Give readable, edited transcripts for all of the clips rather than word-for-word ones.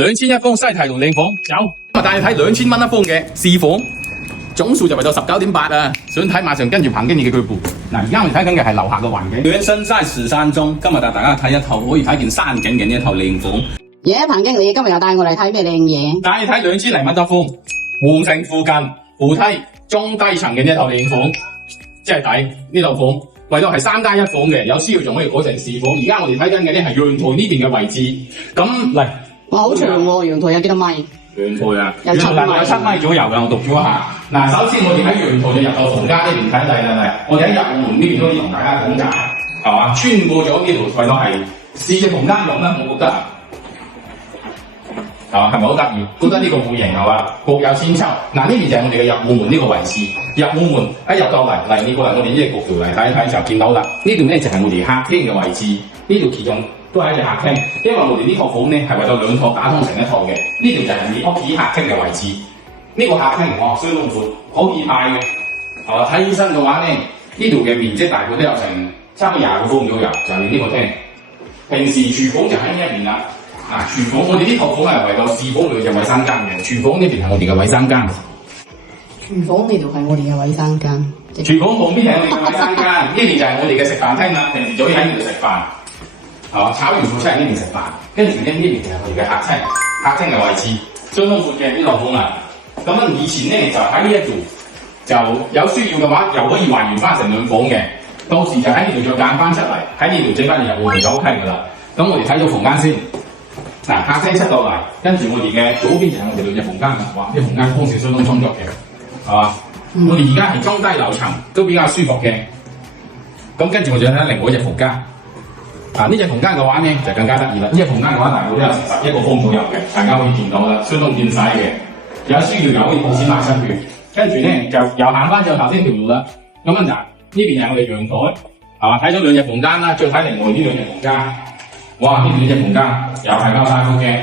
2100一方西堤同靚房有，咁帶你睇2000蚊一方嘅試房，總數就為到19.8啊！想睇馬上跟住彭經理嘅腳步。嗱，而家我哋睇緊嘅係樓下嘅環境。原身在石山中，今日帶大家睇一套可以睇見山景嘅一套靚房。彭經理今日又帶我嚟睇咩靚嘢？帶你睇2000零蚊一方，皇城附近扶梯中低層嘅一套靚房，即係睇呢套房。為到係3加1房嘅，有需要仲可以改成4房。而家我哋睇緊嘅呢係陽台呢邊嘅位置。咁嚟，哇，好長喎！陽台有幾多米？陽台啊，有7米，有7米左右嘅。我讀咗一下。嗱，首先我哋喺陽台就入到房間呢邊睇嚟，我哋喺入門呢邊都同大家講解，係嘛？穿過咗呢條為到係試隻房間用啦，我覺得。係咪好得意？覺得呢個戶型係嘛，各有千秋。嗱，呢邊就係我哋嘅入戶門呢個位置。入戶門一入到嚟，呢個係我哋呢個角度嚟睇一睇就見到啦。呢度咧就係我哋客廳嘅位置。呢度其中都係一隻客廳，因為我哋呢套房咧係為咗2套打通成一套嘅。呢度就係你屋企客廳嘅位置。呢個客廳相當闊，可以派嘅。睇醫生嘅話咧，呢度嘅面積大概都有成差唔多20個方左右，就係呢個廳。平時廚房就喺呢一邊啦。廚房我哋呢套房係為到4房裏就衞生間嘅，廚房呢邊係我哋嘅衞生間。廚房呢度係我哋嘅衞生間。廚房旁邊係我哋嘅衞生間，呢邊就係我哋嘅食飯廳啦。平時就可以喺呢度食飯，炒完餸出嚟呢邊食飯。跟住呢邊就係我哋嘅客廳，客廳嘅位置相當闊嘅呢套房啊。咁以前咧就喺呢一度，就有需要嘅話又可以還原翻成2房嘅。到時就喺呢度再揀翻出嚟，喺呢度整翻入戶就 OK 㗎啦。咁我哋睇到房間先。客廳出到嚟，跟住我哋嘅左邊就係我哋2隻房間啦。哇，啲房間空調相當充足嘅，係嘛？我哋而家係中低樓層，都比較舒服嘅。咁跟住我哋睇另外一隻房間。呢隻房間嘅話咧就更加得意啦。呢隻房間嘅話大概都有11個方左右嘅，大家可以見到啦，相當見使嘅。有需要就可以報錢買新券。跟住咧就又行翻咗頭先條路啦。咁呢邊係我哋陽台，係嘛？睇咗2隻房間啦，再睇另外呢2隻房間。哇！呢2隻房間又係交晒屋嘅，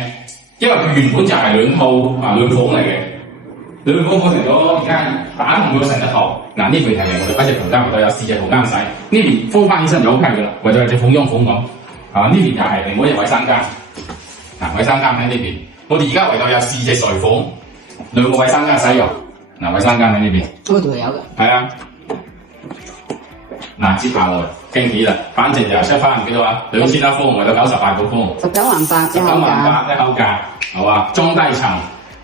因為佢原本就係2套2房嚟嘅，2房變成咗而家打通咗成一套。呢邊係我哋1隻房間，我哋有4隻房間使。呢邊封翻起身就 OK 嘅啦，為咗有隻房央房咁。呢邊就係另外一隻衞生間。衞生間喺呢邊，我哋而家為到有4隻睡房，2個衞生間使用。衞生間喺呢邊。嗰度有嘅。係啊。接下來經典啦，反正就係出翻幾多啊？2000一方，為到98個方。19.8一口價，係嘛？中低層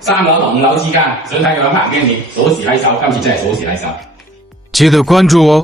，3樓同5樓之間，想睇嘅兩棚經理，鎖匙喺手，今次真係鎖匙喺手。記得關注哦。